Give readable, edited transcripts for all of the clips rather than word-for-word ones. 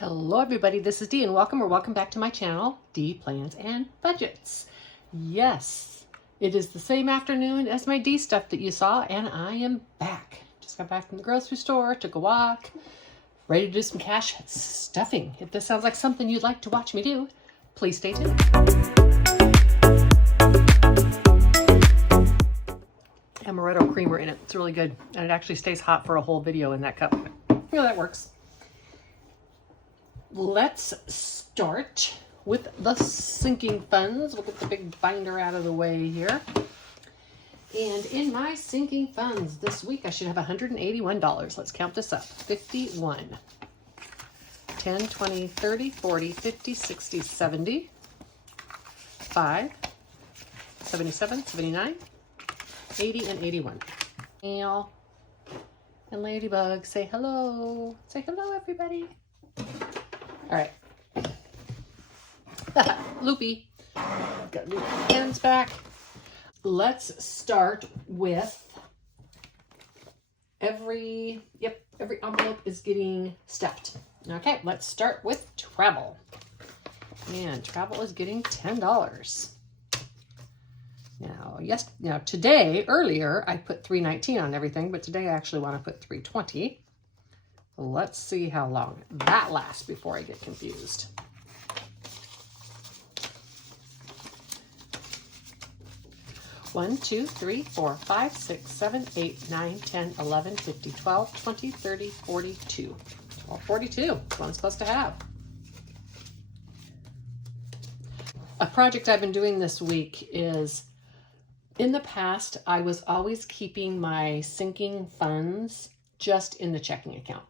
Hello everybody, this is Dee and welcome back to my channel, Dee Plans and Budgets. Yes, it is the same afternoon as my Dee stuff that you saw and I am back. Just got back from the grocery store, took a walk, ready to do some cash stuffing. If this sounds like something you'd like to watch me do, please stay tuned. Amaretto creamer in it, it's really good and it actually stays hot for a whole video in that cup. You know, that works. Let's start with the sinking funds. We'll get the big binder out of the way here. And in my sinking funds this week, I should have $181. Let's count this up. 51, 10, 20, 30, 40, 50, 60, 70, 5, 77, 79, 80, and 81. And Ladybug, say hello. Say hello, everybody. All right. Loopy. Got Loopy pens back. Let's start with every envelope is getting stuffed. Okay, let's start with travel. And travel is getting $10. Now today, earlier, I put $3.19 on everything, but today I actually want to put $3.20. Let's see how long that lasts before I get confused. One, 2, 3, 4, 5, 6, 7, 8, 9, 10, 11, 15, 12, 20, 30, 42. 42, that's what I'm supposed to have. A project I've been doing this week is, in the past, I was always keeping my sinking funds just in the checking account.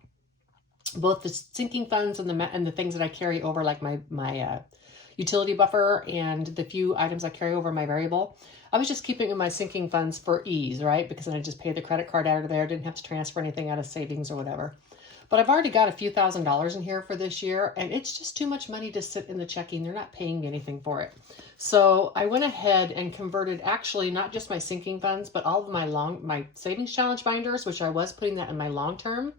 Both the sinking funds and the things that I carry over, like my utility buffer and the few items I carry over my variable, I was just keeping in my sinking funds for ease, right? Because then I just paid the credit card out of there, didn't have to transfer anything out of savings or whatever. But I've already got a few $1,000s in here for this year, and it's just too much money to sit in the checking. They're not paying me anything for it. So I went ahead and converted actually not just my sinking funds, but all of my savings challenge binders, which I was putting that in my long term.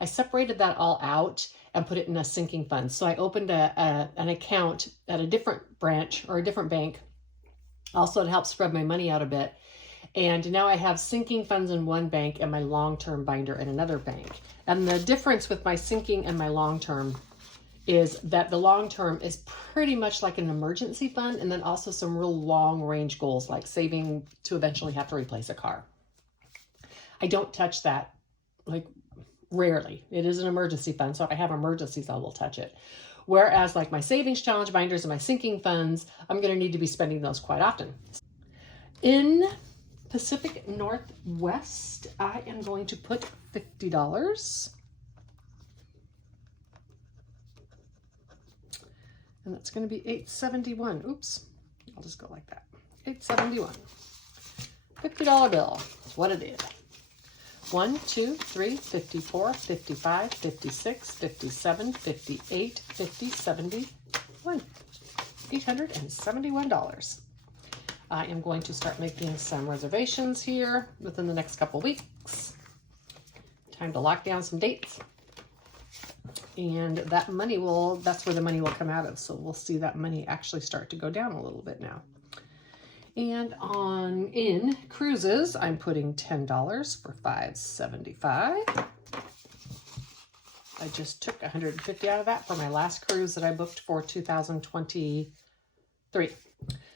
I separated that all out and put it in a sinking fund. So I opened an account at a different branch or a different bank, also to help spread my money out a bit. And now I have sinking funds in one bank and my long-term binder in another bank. And the difference with my sinking and my long-term is that the long-term is pretty much like an emergency fund, and then also some real long-range goals like saving to eventually have to replace a car. I don't touch that, like, rarely. It is an emergency fund, so if I have emergencies, I will touch it. Whereas like my savings challenge binders and my sinking funds, I'm going to need to be spending those quite often. In Pacific Northwest, I am going to put $50. And that's going to be $8.71. Oops, I'll just go like that. $8.71. $50 bill. That's what it is. 1, 2, 3, 54, 55, 56, 57, 58, 50, 71. $871. I am going to start making some reservations here within the next couple weeks. Time to lock down some dates. And that's where the money will come out of. So we'll see that money actually start to go down a little bit now. And in cruises, I'm putting $10 for $5.75. I just took $150 out of that for my last cruise that I booked for 2023.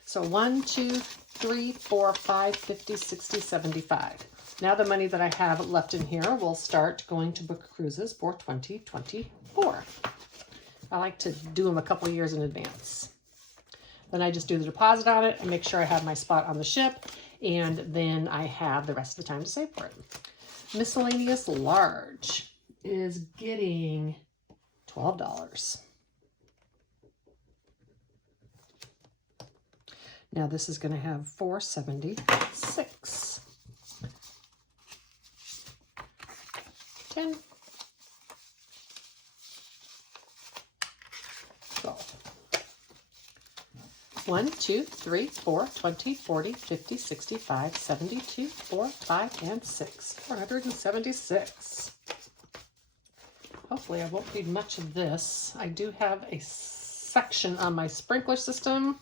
So 1, 2, 3, 4, 5, 50, 60, 75. Now the money that I have left in here will start going to book cruises for 2024. I like to do them a couple years in advance. Then I just do the deposit on it and make sure I have my spot on the ship, and then I have the rest of the time to save for it. Miscellaneous large is getting $12. Now this is going to have $4.76. 10, 12. 1, 2, 3, 4, 20, 40, 50, 65, 72, 4, 5, and 6. 476. Oh, hopefully I won't need much of this. I do have a section on my sprinkler system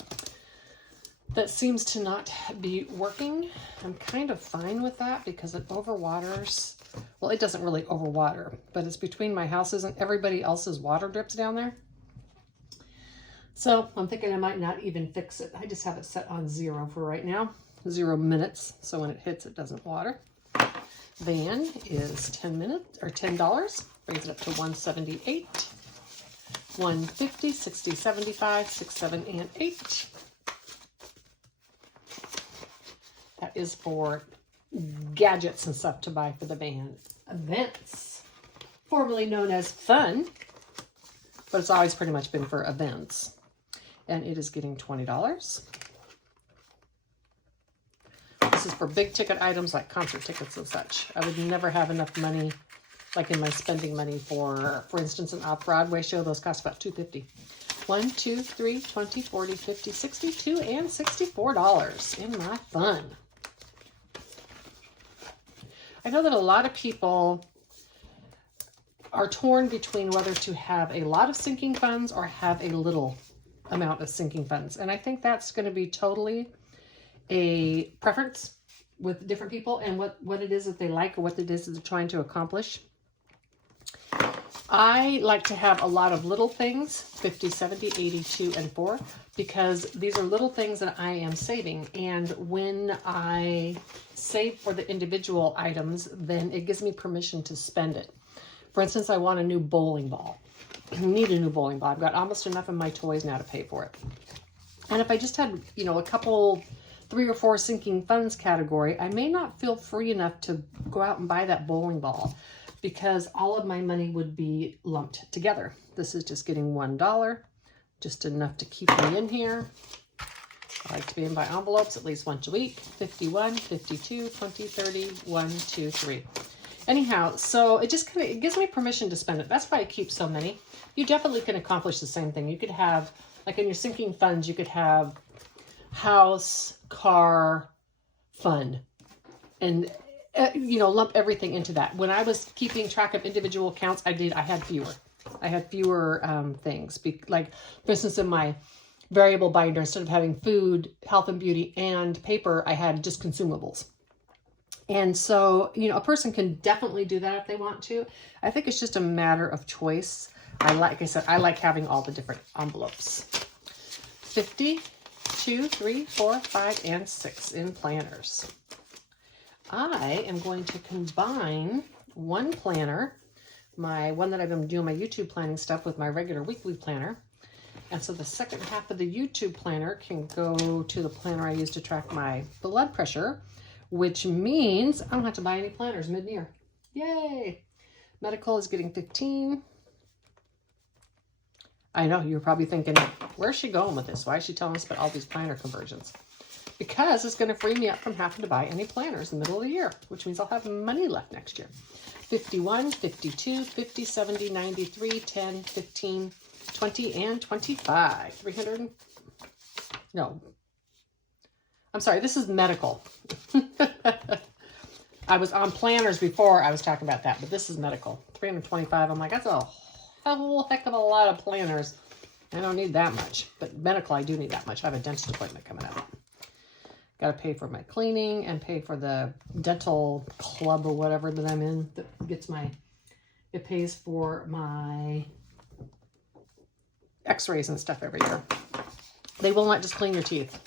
that seems to not be working. I'm kind of fine with that because it overwaters. Well, it doesn't really overwater, but it's between my houses and everybody else's water drips down there. So I'm thinking I might not even fix it. I just have it set on 0 for right now, 0 minutes. So when it hits, it doesn't water. Van is $10, brings it up to $178, $150, $60, $75, $6, $7, and $8. That is for gadgets and stuff to buy for the van. Events, formerly known as fun, but it's always pretty much been for events. And it is getting $20. This is for big ticket items like concert tickets and such. I would never have enough money, like in my spending money for instance, an off-Broadway show. Those cost about $2.50. 1, 2, 3, 20, 40, 50, 62, and $64 in my fun. I know that a lot of people are torn between whether to have a lot of sinking funds or have a little amount of sinking funds. And I think that's going to be totally a preference with different people and what it is that they like or what it is that they're trying to accomplish. I like to have a lot of little things, 50, 70, 80, 2, and 4, because these are little things that I am saving. And when I save for the individual items, then it gives me permission to spend it. For instance, I want a new bowling ball. I need a new bowling ball. I've got almost enough of my toys now to pay for it. And if I just had, a couple, 3 or 4 sinking funds category, I may not feel free enough to go out and buy that bowling ball because all of my money would be lumped together. This is just getting $1, just enough to keep me in here. I like to be in by envelopes at least once a week. 51, 52, 20, 30, 1, 2, 3. Anyhow, so it just it gives me permission to spend it. That's why I keep so many. You definitely can accomplish the same thing. You could have, like in your sinking funds, you could have house, car, fund, and lump everything into that. When I was keeping track of individual accounts, I had fewer. I had fewer things. Like, for instance, in my variable binder, instead of having food, health and beauty, and paper, I had just consumables. And so, a person can definitely do that if they want to. I think it's just a matter of choice. Like I said, I like having all the different envelopes. 50, 2, 3, 4, 5, and 6 in planners. I am going to combine one planner, my one that I've been doing my YouTube planning stuff with my regular weekly planner. And so the second half of the YouTube planner can go to the planner I use to track my blood pressure, which means I don't have to buy any planners mid-year. Yay! Medical is getting 15. I know, you're probably thinking, where's she going with this? Why is she telling us about all these planner conversions? Because it's going to free me up from having to buy any planners in the middle of the year, which means I'll have money left next year. 51, 52, 50, 70, 93, 10, 15, 20, and 25. 300. No. I'm sorry, this is medical. I was on planners before I was talking about that, but this is medical. 325. I'm like, that's a whole heck of a lot of planners. I don't need that much, but medical, I do need that much. I have a dentist appointment coming up. Got to pay for my cleaning and pay for the dental club or whatever that I'm in that gets it pays for my x-rays and stuff every year. They will not just clean your teeth.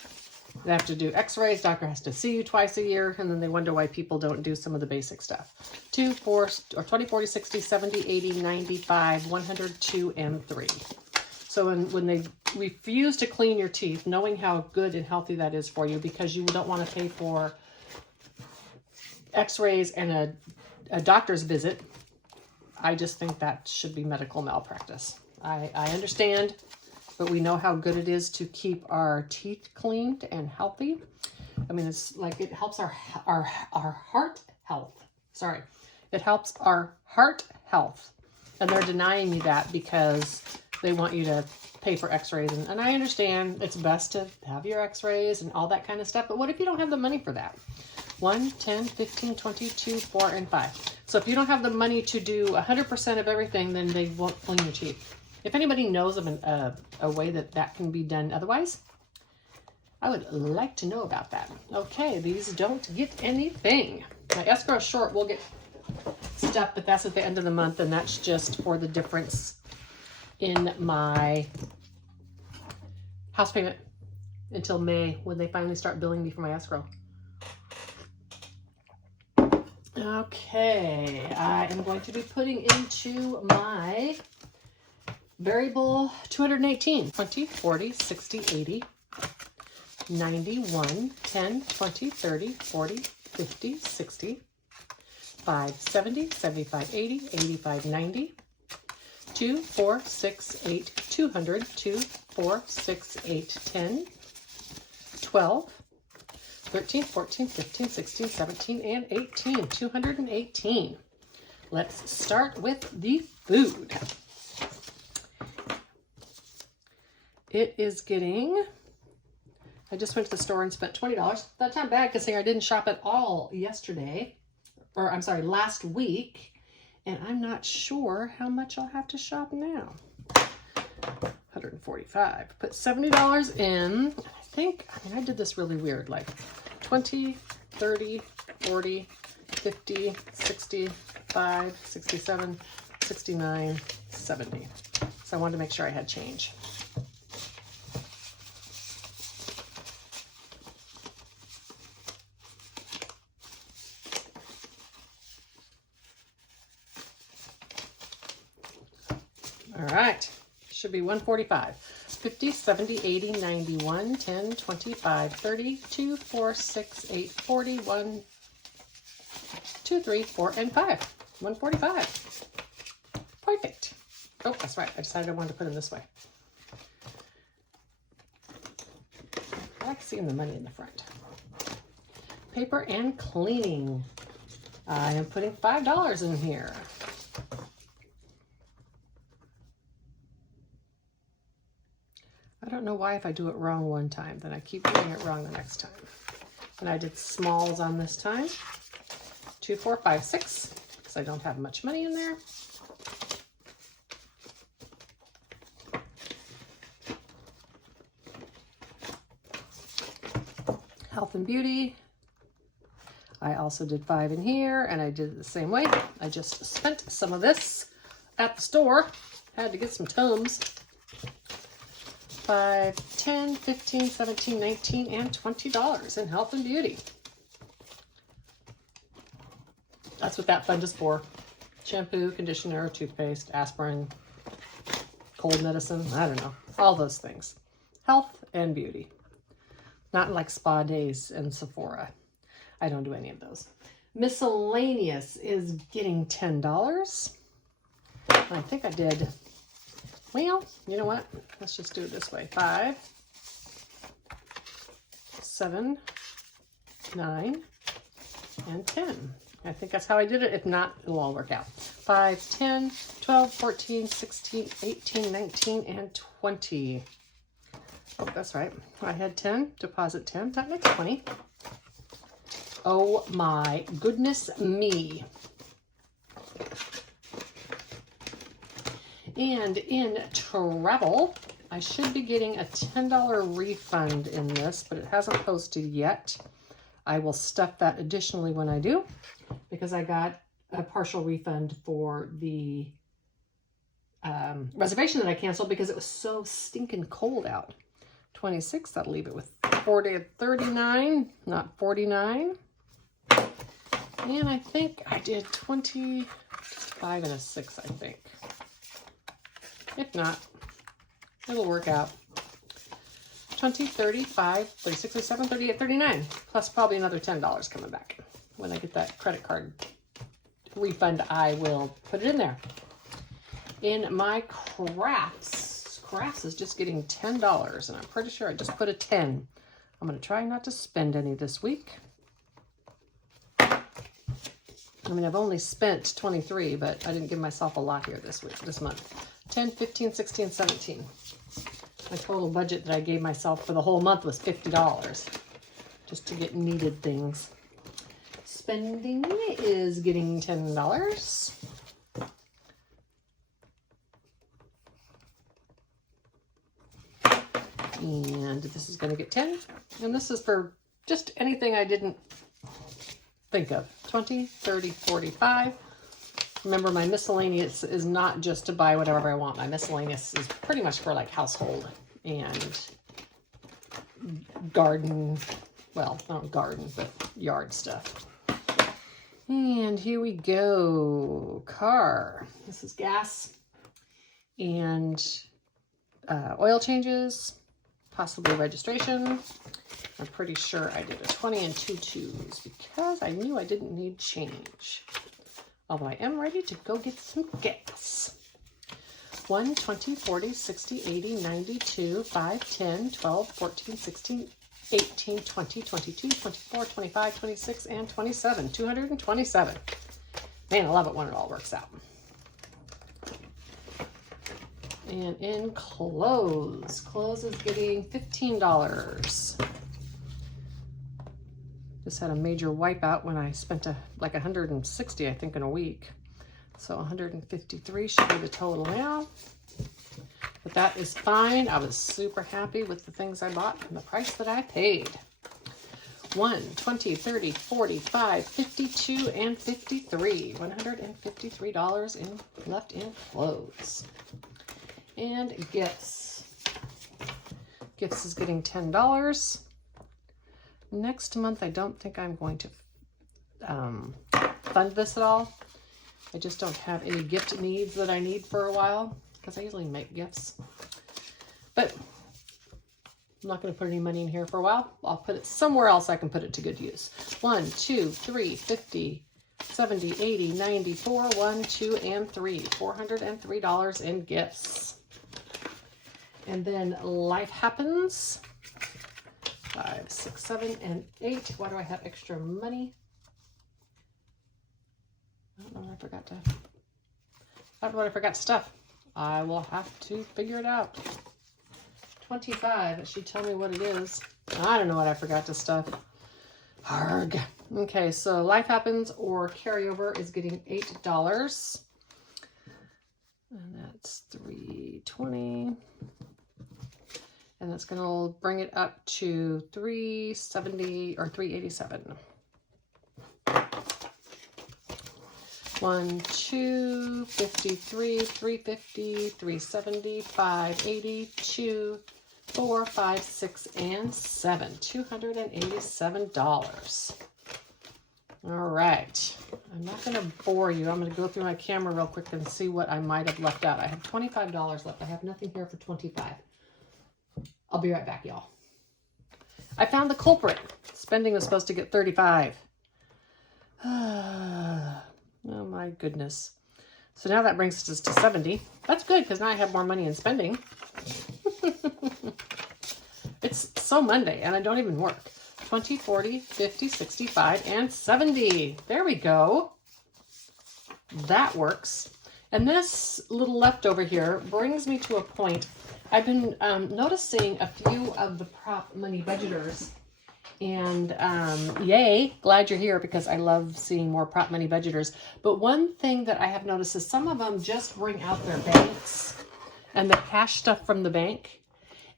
They have to do x-rays. Doctor has to see you twice a year, and then they wonder why people don't do some of the basic stuff. 2, 4, or 20, 40, 60, 70, 80, 95, 100, 2, and 3. So when they refuse to clean your teeth, knowing how good and healthy that is for you, because you don't want to pay for x-rays and a doctor's visit, I just think that should be medical malpractice. I understand, but we know how good it is to keep our teeth cleaned and healthy. I mean, it's like it helps our heart health. Sorry. It helps our heart health. And they're denying you that because they want you to pay for x-rays. And I understand it's best to have your x-rays and all that kind of stuff. But what if you don't have the money for that? 1, 10, 15, 20, 2, 4, and 5. So if you don't have the money to do 100% of everything, then they won't clean your teeth. If anybody knows of a way that can be done otherwise, I would like to know about that. Okay, these don't get anything. My escrow short will get stuff, but that's at the end of the month, and that's just for the difference in my house payment until May, when they finally start billing me for my escrow. Okay, I am going to be putting into my variable 218, 20, 40, 60, 80, 90, 1, 10, 20, 30, 40, 50, 60, 5, 70, 75, 80, 85, 90, 2, 4, 6, 8, 200, 2, 4, 6, 8, 10, 12, 13, 14, 15, 16, 17, and 18. 218. Let's start with the food. It is getting, I just went to the store and spent $20. That's not bad considering I didn't shop at all yesterday, or I'm sorry, last week. And I'm not sure how much I'll have to shop now. 145. Put $70 in. I did this really weird, like 20, 30, 40, 50, 65, 67, 69, 70. So I wanted to make sure I had change. All right, should be 145. 50, 70, 80, 90, 1, 10, 25, 30, 2, 4, 6, 8, 40, 1, 2, 3, 4, and 5. 145. Perfect. Oh, that's right. I decided I wanted to put them this way. I like seeing the money in the front. Paper and cleaning. I am putting $5 in here. I don't know why if I do it wrong one time, then I keep doing it wrong the next time. And I did smalls on this time. 2, 4, 5, 6, because I don't have much money in there. Health and beauty. I also did 5 in here, and I did it the same way. I just spent some of this at the store. Had to get some Tums. 5, 10, 15, 17, 19, and $20 in health and beauty. That's what that fund is for. Shampoo, conditioner, toothpaste, aspirin, cold medicine, I don't know. All those things. Health and beauty. Not like spa days and Sephora. I don't do any of those. Miscellaneous is getting $10. I think I did, well, you know what? Let's just do it this way. 5, 7, 9, and 10. I think that's how I did it. If not, it'll all work out. 5, 10, 12, 14, 16, 18, 19, and 20. Oh, that's right. I had 10, deposit 10. That makes 20. Oh my goodness me. And in travel, I should be getting a $10 refund in this, but it hasn't posted yet. I will stuff that additionally when I do, because I got a partial refund for the reservation that I canceled because it was so stinking cold out. 26, that'll leave it with 39, not 49. And I think I did 25 and a 6, I think. If not, it'll work out. 20, 35, 36, 37, 38, 39. Plus probably another $10 coming back. When I get that credit card refund, I will put it in there. In my crafts is just getting $10, and I'm pretty sure I just put a 10. I'm going to try not to spend any this week. I mean, I've only spent 23, but I didn't give myself a lot here this month. 10, 15, 16, 17. My total budget that I gave myself for the whole month was $50, just to get needed things. spending is getting $10. And this is going to get 10. And this is for just anything I didn't think of. 20, 30, 45. Remember, my miscellaneous is not just to buy whatever I want. My miscellaneous is pretty much for like household and garden. Well, not garden, but yard stuff. And here we go. Car. This is gas and oil changes, possibly registration. I'm pretty sure I did a 20 and 2 2s because I knew I didn't need change. Although I am ready to go get some gas. 1, 20, 40, 60, 80, 92, 5, 10, 12, 14, 16, 18, 20, 22, 24, 25, 26, and 27. 227. Man, I love it when it all works out. And in clothes. Clothes is getting $15. Just had a major wipeout when I spent like 160, I think, in a week. So 153 should be the total now. But that is fine. I was super happy with the things I bought and the price that I paid. 1, 20, 30, 45, 52, and 53. $153 left in clothes. And gifts. Gifts is getting $10. Next month, I don't think I'm going to fund this at all. I just don't have any gift needs that I need for a while because I usually make gifts. But I'm not going to put any money in here for a while. I'll put it somewhere else I can put it to good use. 1, 2, 3, 50, 70, 80, 94, 1, 2, and 3. $403 in gifts. And then life happens. 5, 6, 7, and 8. Why do I have extra money? I don't know what I forgot to stuff. I will have to figure it out. 25. It should tell me what it is. I don't know what I forgot to stuff. Arg. Okay, so life happens or carryover is getting $8. And that's $320. And that's going to bring it up to $370 or $387. 1, 2, 53, 350, 370, 580, 2, 4, 5, 6, and 7. $287. All right. I'm not going to bore you. I'm going to go through my camera real quick and see what I might have left out. I have $25 left. I have nothing here for $25. I'll be right back, y'all. I found the culprit. Spending was supposed to get $35. Oh my goodness. So now that brings us to $70. That's good because now I have more money in spending. It's so Monday and I don't even work. 20, 40, 50, 65, and $70. There we go. That works. And this little leftover here brings me to a point. I've been noticing a few of the prop money budgeters. And yay, glad you're here because I love seeing more prop money budgeters. But one thing that I have noticed is some of them just bring out their banks and the cash stuff from the bank.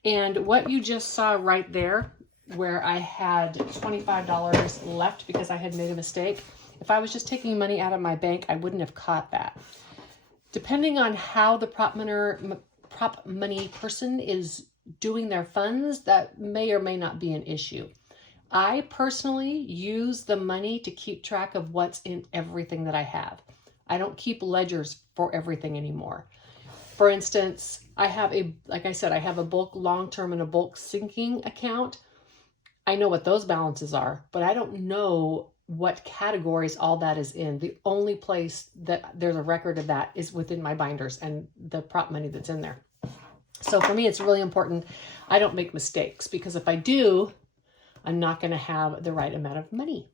And what you just saw right there, where I had $25 left because I had made a mistake, if I was just taking money out of my bank, I wouldn't have caught that. Depending on how the prop money person is doing their funds, that may or may not be an issue. I personally use the money to keep track of what's in everything that I have. I don't keep ledgers for everything anymore. For instance, I have like I said, I have a bulk long-term and a bulk sinking account. I know what those balances are, but I don't know what categories all that is in. The only place that there's a record of that is within my binders and the prop money that's in there. So for me, it's really important I don't make mistakes because if I do, I'm not going to have the right amount of money.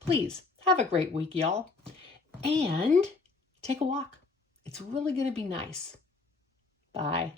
Please have a great week, y'all, and take a walk. It's really going to be nice. Bye.